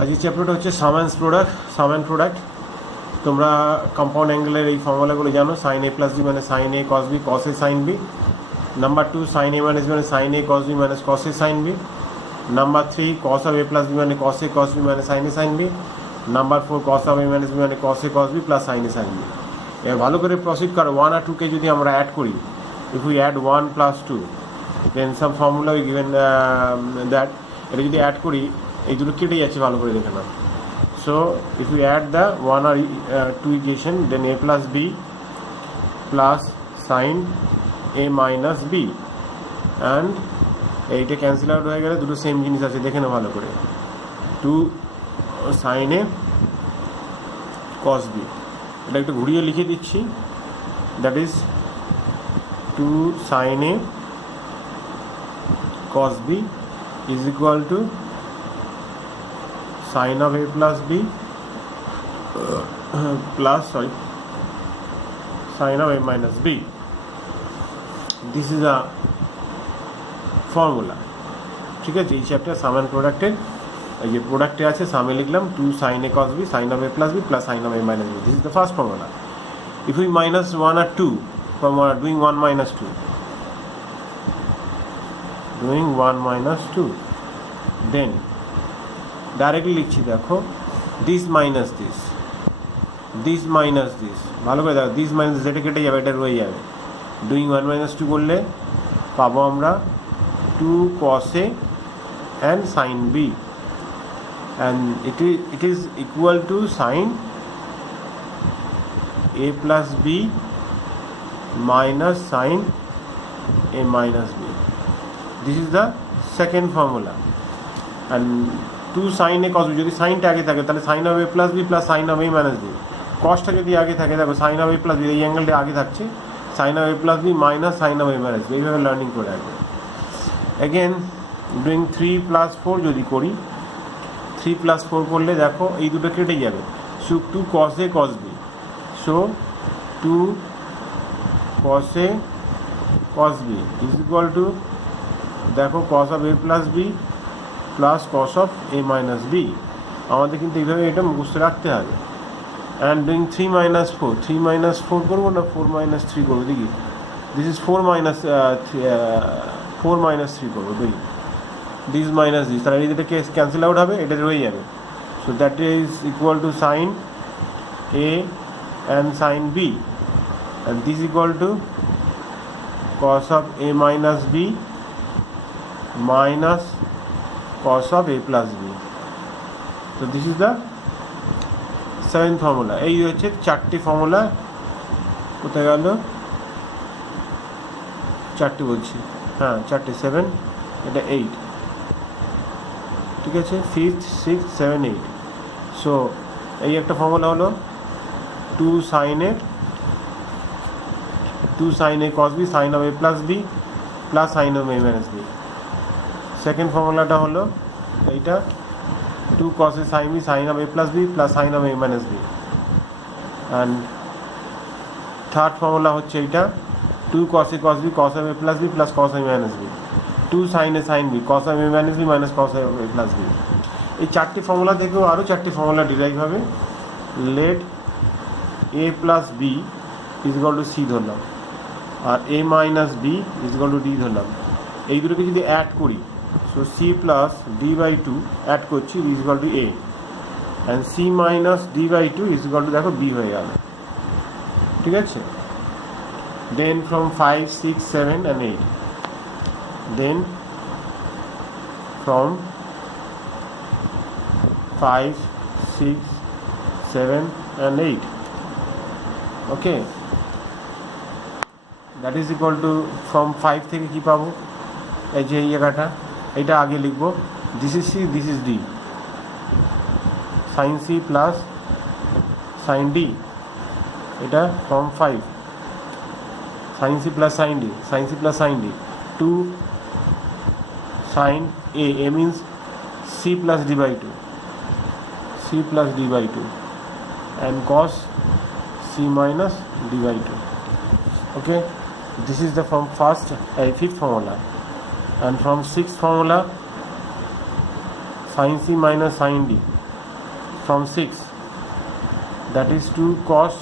আজকের চ্যাপ্টারটা হচ্ছে সাম অ্যান্ড প্রোডাক্ট। তোমরা কম্পাউন্ড অ্যাঙ্গেলের এই ফর্মুলাগুলো জানো, সাইন এ প্লাস বি মানে sine A cos B cos A sine B. Number 2 sine A minus B মানে sine A cos B minus cos A sine B. Number 3 cos of A plus B মানে cos A cos B মানে sine A sine B. Number 4 cos of A minus B মানে cos A cos B plus sign A sine B. এবার ভালো করে proceed করো। 1 আর 2কে যদি আমরা add করি, if we add 1 plus 2 then some formula we given that. এটা যদি অ্যাড করি এই দুটো কেটে যাচ্ছে, ভালো করে দেখে নাও। So if we add the 1 or 2 equation, then a plus b plus sin a minus b, and এইটা ক্যান্সেল আউট হয়ে গেলে দুটো সেম জিনিস আছে, দেখে নাও ভালো করে। 2 sin a cos b, এটা একটু ঘুরিয়ে লিখে দিচ্ছি, that is 2 sin a cos b is equal to sin of a plus b sin of a minus b. This is a formula. ঠিক আছে, এই চ্যাপ্টার সাম অ্যান্ড প্রোডাক্টের এই যে প্রোডাক্টে আছে, সামে লিখলাম 2 sin a cos b sin of a plus b plus sin of a minus b. This is the first formula. If we minus 1 or 2 from doing 1 minus 2, then directly লিখছি, দেখো this minus this, ভালো করে দেখো, this minus যেটা কেটে যাবে, এটা রয়ে যাবে। ডুইং 1 মাইনাস 2 করলে পাবো আমরা 2 cos a and sin b, and it is equal to sin a plus b minus sin a minus b. This is the second formula. And 2 sin a cos b, যদি সাইনটা আগে থাকে তাহলে sine of A plus B plus sine of A minus B. কসটা যদি আগে থাকে, দেখো sine of A plus B, এই অ্যাঙ্গেলটা আগে থাকছে, sine of A plus B minus sine of A minus B, এইভাবে লার্নিং করে রাখবে। অ্যাগেন ডুইং 3 প্লাস 4 যদি করি, 3 প্লাস 4 করলে দেখো এই দুটো কেটে যাবে, so 2 cos a cos b, so 2 cos a cos b is equal to, দেখো cos of a plus B plus cos of A minus b. আমাদের কিন্তু এইভাবে এটা মুখস্থ রাখতে হবে। অ্যান্ড ডুইং 3 মাইনাস 4 করবো না 4 মাইনাস 3 করবো, দেখি দিস ইজ 4 মাইনাস 3 করবো, দেখি দিস মাইনাস দিস, তাহলে এই দুটোকে ক্যান্সেল আউট হবে, এটা রয়ে যাবে। So that is equal to sine a and sine b, and this equal to cos of A minus b minus cos of a plus b. So this is the 7th formula. এই হচ্ছে 4টি formula. কোথায় গেল? 4টি বলছি, হ্যাঁ 4টি, 7, এটা 8, ঠিক আছে, 5th 6th 7 8। সো এই একটা ফর্মুলা হলো 2 sin a cos b sin of a plus b plus sin of a minus b। Second ফর্মুলাটা হলো এইটা 2 cos a sin b sin of a plus b plus sin of a minus b, and third formula হচ্ছে এইটা 2 cos a cos b cos of a plus b plus cos of a minus b, 2 sin a sin b cos of a minus b minus cos of a plus b। এই 4টি formula থেকেও আরও 4টি formula derive হবে। Let a plus b is equal to c ধরলাম, আর a minus b is equal to d ধরলাম। এই দুটোকে যদি অ্যাড করি, so c plus d by 2 add করছি is equal to a, and c minus d by 2 is equal to, দেখো b হয়ে গেল, ঠিক আছে। then from 5 6 7 and 8, then from 5 6 7 and 8, okay, that is equal to, from 5 থেকে কি পাবো, এই যে এই জায়গাটা, এটা আগে লিখবো, this is C this is D, sine C plus sine D, এটা from 5 sine C plus sine D, 2 sine A means C plus D by 2, and cos C minus D by 2, okay. This is the from fifth formula. And from 6th formula, sin c minus sin d, from 6, that is 2 cos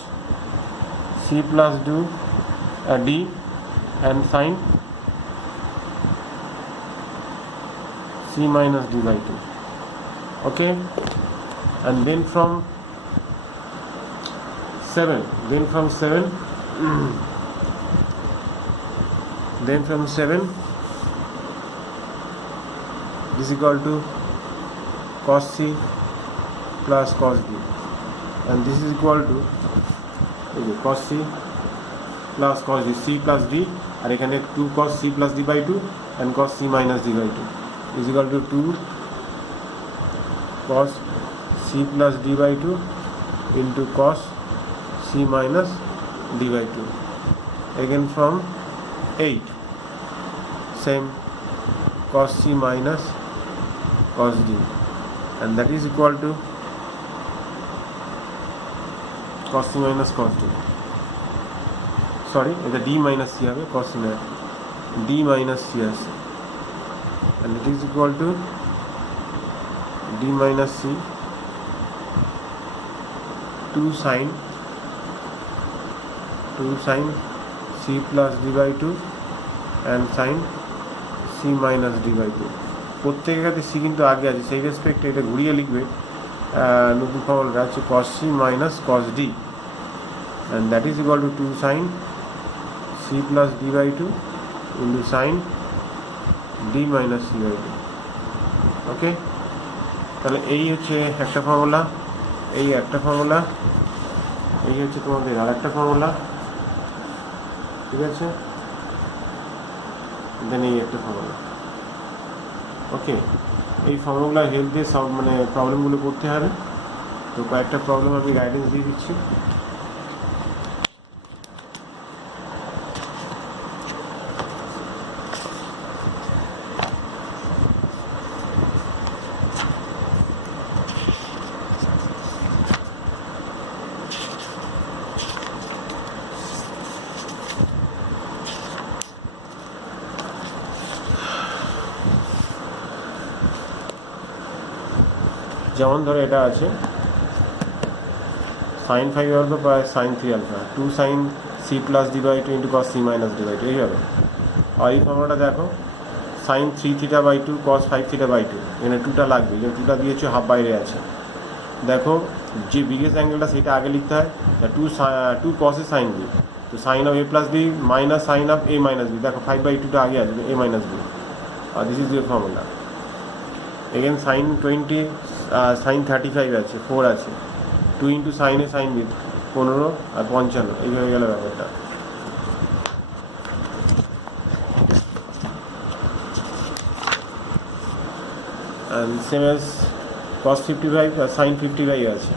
c plus d and sin c minus d by 2. Okay, and then from 7 this is equal to cos c plus cos d, and this is equal to cos c plus cos d, c plus d, আর এখানে 2 cos c plus d by 2 and cos c minus d by 2 is equal to 2 cos c plus d by 2 into cos c minus d by 2. Again from 8, same cos c minus cos d, and that is equal to cos c minus cos d. Sorry, এটা d minus c হবে, cos c না, d minus c আছে, and it is equal to d minus c 2 sin c plus d by 2 and sin c minus d by 2. প্রত্যেকের কাছে c কিন্তু আগে আছে, সেই রেসপেক্টে এটা ঘুরিয়ে লিখবে নতুন ফর্মুলাটা হচ্ছে cos c minus cos d, and that is equal to 2 sin c plus d by 2 into sin d minus c by 2. ওকে, তাহলে এই হচ্ছে একটা ফর্মুলা, এই একটা ফর্মুলা, এই হচ্ছে তোমাদের আর একটা ফর্মুলা, ঠিক আছে, দেন এই একটা ফর্মুলা। ওকে, এই ফর্মুলার হেল্প দিয়ে সব মানে প্রবলেমগুলো করতে হবে। তো কয়েকটা প্রবলেম আমি গাইডেন্স দিয়ে দিচ্ছি। যেমন ধরো এটা আছে sin 5 alpha by sin 3 alpha, 2 sin c plus d by 2 into cos c minus d by 2, এইভাবে। আর এই ফর্মুলাটা দেখো sin 3 theta by 2 cos 5 theta by 2, এখানে 2টা লাগবে, যে 2টা দিয়েছে হাফ বাইরে আছে। দেখো যে বিগেস্ট অ্যাঙ্গেলটা সেটা আগে লিখতে হয়, 2 cos এ sin b, তো sin of a plus b minus sin of a minus b, দেখো 5 by 2টা আগে আসবে, a minus b, আর this is your formula. Again sin 20 sin 35 আছে, 4 আছে, 2 ইন্টু সাইন এ সাইন বি 15 আর 55, এই হয়ে গেল ব্যাপারটা। অ্যান্ড সেম এজ cos 55 আর সাইন 55 আছে,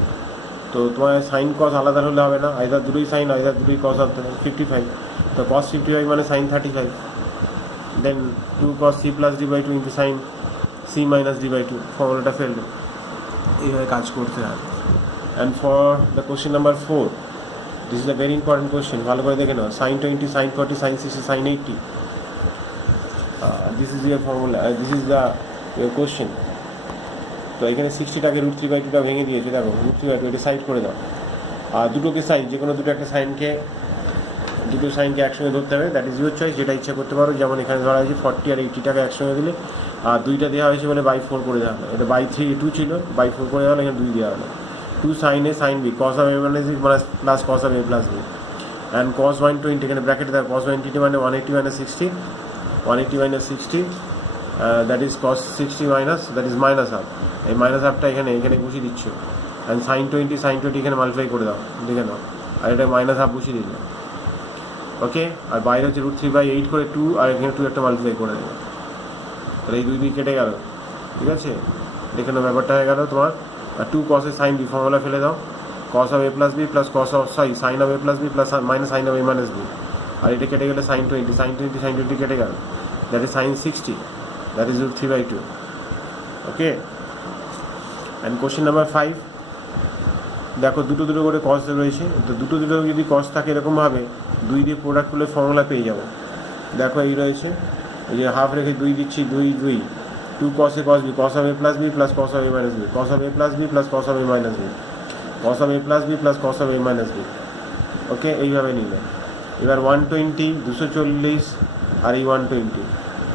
তো তোমার সাইন কস আলাদা হলে হবে না, আইদার দুটোই সাইন আইদার দুটোই কস হতে হবে। 55, তো cos 55 মানে sine 35, then 2 cos c plus d by 2 into sine c minus d by 2, ফর্মুলাটা ফেলল, এইভাবে কাজ করতে হবে। And for the question number 4, this is a very important question, ভালো করে দেখে নাও। sin 20 sin 40 sin 60 sin 80, this is year formula, this is the question. তো এখানে 60টাকে √3/2টা ভেঙে দিয়েছে, দেখো √3/2 এটা সাইড করে দাও, আর দুটোকে সাইন, যে কোনো দুটো একটা সাইনকে, দুটো সাইনকে একসঙ্গে ধরতে হবে, দ্যাট ইজ ইউর চয়েস, যেটা ইচ্ছা করতে পারো। যেমন এখানে ধরা হয়েছে 40 আর 80টাকে একসঙ্গে দিলে, আর 2টা দেওয়া হয়েছে বলে বাই 4 করে দেওয়া হলো, এটা বাই 3 2 ছিল, বাই 4 করে দেওয়া হলো, এখানে 2 দেওয়া হলো। 2 sin a sin b cos of a minus b plus cos of a plus b, and cos 120 এখানে ব্র্যাকেটে দেখো cos 120 মানে 180 minus 60, 180 minus 60, that is cos 60 minus, that is minus half, এই মাইনাস হাফটা এখানে বসিয়ে দিচ্ছ, অ্যান্ড sin 20 এখানে মাল্টিপ্লাই করে দাও, দেখে নাও, আর এটা মাইনাস হাফ বসিয়ে দিল। ওকে, আর বাইরে হচ্ছে √3/8 করে 2, আর এখানে 2 একটা মাল্টিপ্লাই করে দেবে, তাহলে এই 2 দিয়ে কেটে গেল, ঠিক আছে। দেখে নাও ব্যাপারটা হয়ে গেল তোমার। আর 2 cos a sin b formula ফেলে দাও, cos of a plus b plus cos of sin of a plus b plus minus sin of a minus b, আর এটা কেটে গেলে sin 20 কেটে গেল, that is sin 60, that is √3/2। Okay, and question number 5, দেখো দুটো করে কস রয়েছে, তো দুটো যদি কস থাকে এরকমভাবে 2 দিয়ে প্রোডাক্ট করলে ফর্মুলা পেয়ে যাবো। দেখো এই রয়েছে, এই যে হাফ রেখে 2 দিচ্ছি, 2 2, 2 cos a cos b, cos of a plus b plus cos of a minus b, cos of a plus b plus cos of a minus b, cos of a plus b plus cos of a minus b। ওকে, এইভাবে নিলে এবার 120 240 আর এই 120,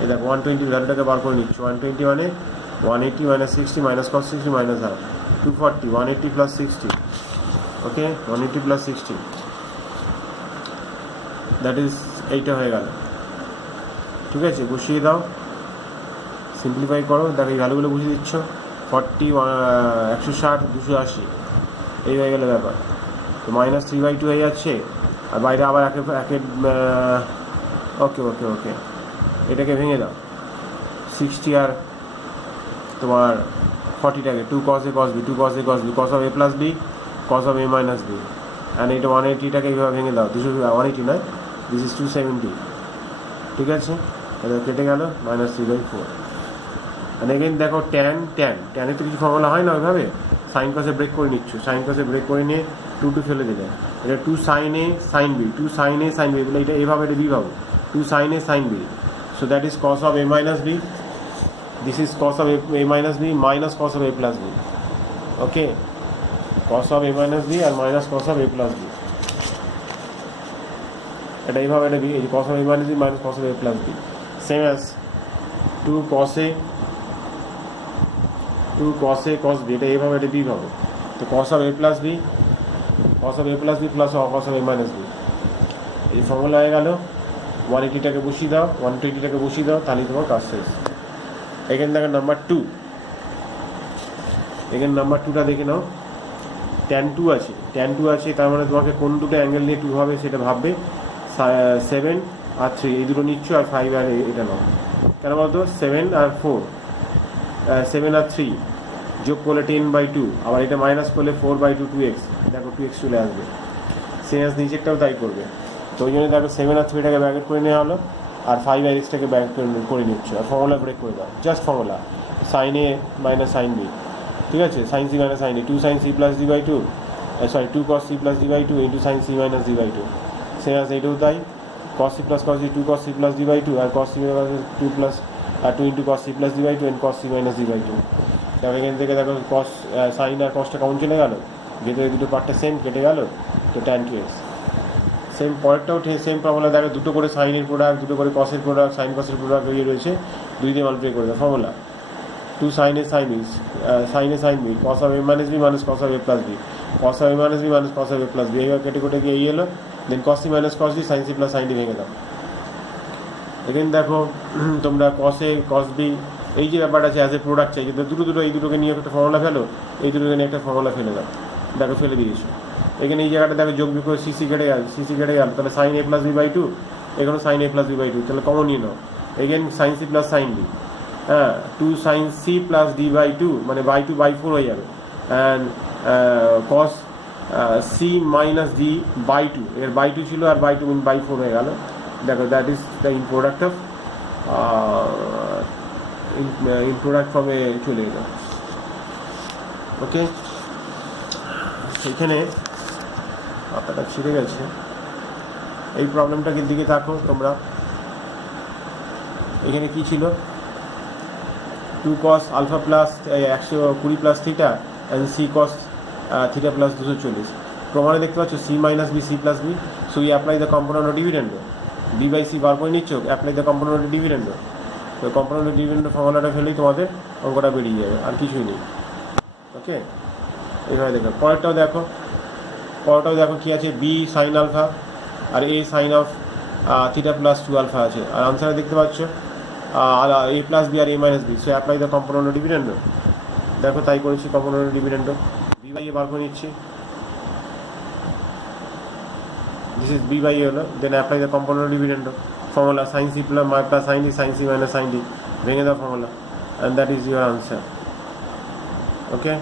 এই দেখো 120 ভ্যালুটাকে বার করে নিচ্ছি। 120 মানে 180 minus 60 minus cos 60 minus half, 240, 180 plus 60, okay 180 plus 60, that is এইটা হয়ে গেল। ঠিক আছে, বসিয়ে দাও, সিম্পলিফাই করো, দেখো এই ভ্যালুগুলো বুঝিয়ে দিচ্ছ। 40, 160, 280, এই হয়ে গেল ব্যাপার। তো -3/2 হয়ে যাচ্ছে, আর বাইরে আবার একে ওকে ওকে ওকে এটাকে ভেঙে দাও। 60 আর তোমার 40টাকে 2 cos a cos b, 2 cos a cos b, cos of a plus b, cos of a minus b, and এটা 180টাকে এইভাবে ভেঙে দাও। 180 নয়, দিস ইজ 270। ঠিক আছে, এটা কেটে গেল -3/4। অ্যান্ড এগেইন দেখো ট্যানে তো কিছু ফর্মুলা হয় না ওইভাবে, সাইন কসে ব্রেক করে নিচ্ছ, সাইন কসে ব্রেক করে নিয়ে 2 ফেলে দিলে, এটা 2 sin a sin b, 2 sin a sin b, বলে এটা এভাবে এটা বি পাবো, 2 sin a sin b, so that is cos of a minus b, this is cos of a minus b minus cos of a plus b, okay, cos of a minus b and minus cos of a plus b, এটা এইভাবে এটা B, এই cos of a minus b minus cos of a plus b, same as 2 cos a cos b, এটা এইভাবে এটা B পাবো। তো cos of a plus b plus cos of a minus b, এই ফর্মুলা হয়ে গেল। 180টাকে বসিয়ে দাও, 120টাকে বসিয়ে দাও, তাহলে তোমার কাজ শেষ। এখানে দেখো নাম্বার 2, এখানে নাম্বার 2টা দেখে নাও। tan 2 আছে, তার মানে তোমাকে কোন দুটো অ্যাঙ্গেল নিয়ে 2 হবে সেটা ভাববে। 7 আর 3 এই দুটো নিচ্ছ, আর 5 আর এটা নাও। কেন বলতো, 7 আর 4, 7 আর 3 যোগ করলে 10/2, আবার এটা মাইনাস করলে 4/2, 2x, দেখো 2x চলে আসবে। সেম নিচেরটাও তাই করবে। তো ওই জন্য দেখো 7 আর 3টাকে ব্র্যাকেট করে নেওয়া হলো, আর 5 আর xটাকে ব্র্যাকেট করে নিচ্ছ, আর ফর্মুলা ব্রেক করে দাও। Just formula sin a minus sin b, ঠিক আছে, sin c minus sin a, 2 sin c plus d/2, 2 cos c plus d/2 into sin c minus d/2। Same as এইটাও তাই, cos c plus cos d, 2 cos c plus d/2, R cos c minus 2 plus 2 into cos c plus d/2 and cos c minus d/2। তারপর এখান থেকে দেখো cos sin আর cosটা common চলে গেল, যেহেতু এই দুটো পার্টটা সেম কেটে গেল, তো tan 2x। সেম পরেরটাও সেম ফর্মুলা, দেখো দুটো করে সাইনের প্রোডাক্ট, দুটো করে কসের প্রোডাক্ট, সাইন কসের প্রোডাক্ট ইয়ে রয়েছে, 2 দিয়ে মাল্টিপ্লাই করে দাও। Formula 2 sin a sin b, cos of a minus b minus cos of a plus b, cos of a minus b minus cos of a plus b, এইভাবে কেটে কেটে গিয়ে এই এলো। দেন cos c minus cos d, sin c plus sin d ভেঙে দাও। এখানে দেখো তোমরা cos a cos b, এই যে ব্যাপারটা আছে, অ্যাজ এ প্রোডাক্ট চাই, দুটো এই দুটোকে নিয়ে একটা ফর্মুলা ফেলো, এই দুটোকে নিয়ে একটা ফর্মুলা ফেলে দাও, দেখো ফেলে দিয়েছো। এখানে এই জায়গাটা দেখো যোগ বিয়োগ করে সিসি কেটে গেল, তাহলে sin a plus b/2, এখানে sin a plus b/2, তাহলে কমন নিয়ে নাও। Again sin c plus sin d, হ্যাঁ 2 sin c plus d/2, মানে by2/4 হয়ে যাবে, and cos c minus d/2, এর by2 ছিল আর by4 হয়ে গেল। দেখো that is the in product of in product ফর্মে চলে এলো। ওকে, এখানে পাতাটা ছিঁড়ে গেছে, এই প্রবলেমটাকে দিকে থাকো তোমরা। এখানে কি ছিল, 2 cos alpha plus 120 plus theta and c cos theta plus 240। প্রমাণে দেখতে পাচ্ছ c minus b, c plus b, so you apply the component of dividend, b by c বার করে নিচ্ছ, apply the component of dividend. তো component of dividend ফর্মুলাটা ফেলেই তোমাদের অঙ্কটা বেরিয়ে যাবে, আর কিছুই নেই। ওকে, এইভাবে দেখো। পরেরটাও দেখো কি আছে, b sin alpha R a sin of theta plus 2 alpha আছে, আর আনসারে দেখতে পাচ্ছ a plus b আর a minus b, so apply the component of dividend. দেখো তাই করেছি, component of dividend b by a বার করে নিচ্ছি, this is b by a হলো, then apply the component of dividend formula, sin c plus sin d, sin c minus sin d, ভেঙে দাও formula, and that is your answer। ওকে,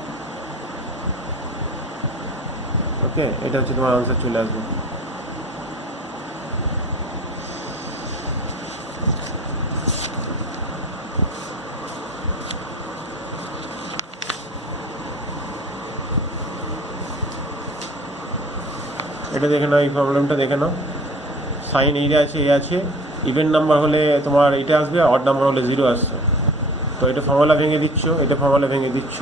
এটা হচ্ছে তোমার answer, চলে আসবে। এটা দেখে নাও, এই প্রবলেমটা দেখে নাও। সাইন এই আছে, ইভেন নাম্বার হলে তোমার এইটা আসবে, অড নাম্বার হলে 0 আসছে। তো এটা ফর্মুলা ভেঙে দিচ্ছ, এটা ফর্মুলা ভেঙে দিচ্ছ,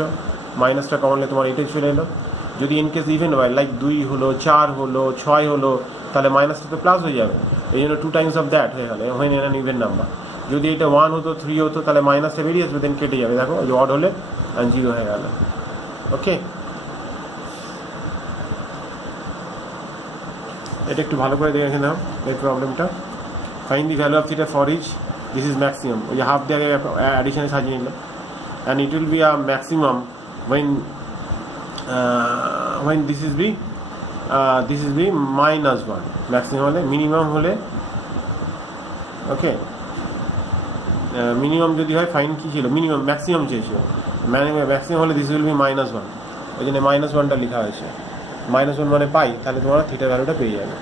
মাইনাসটা কমালে তোমার এটাই চলে এলো। যদি ইনকেস ইভেন হয় লাইক 2 হলো, 4 হলো, 6 হলো, তাহলে মাইনাসটা তো প্লাস হয়ে যাবে, এই জন্য 2 টাইমস অফ দ্যাট হয়ে গেলে হয়ে নেন ইভেন নাম্বার। যদি এটা 1 হতো, 3 হতো, তাহলে মাইনাসটা বেরিয়ে আসবে, দেন কেটে যাবে। দেখো যে অড হলে 0 হয়ে গেল। ওকে, এটা একটু ভালো করে দেখে নাও এই প্রবলেমটা। Find the value of theta for each, this is maximum, ওই যে হাফ দিয়ে অ্যাডিশনে সাজিয়ে নিল, and it will be a maximum when this is be minus 1, maximum হলে, মিনিমাম হলে, ওকে, মিনিমাম যদি হয়, ফাইন কী ছিল, মিনিমাম ম্যাক্সিমাম চেয়েছিল, ম্যাক্সিমাম হলে দিস উইল বি -1, ওই জন্য -1টা লেখা হয়েছে। -1 মানে পাই, তাহলে তোমরা থিটা ভ্যালুটা পেয়ে যাবে।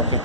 ওকে।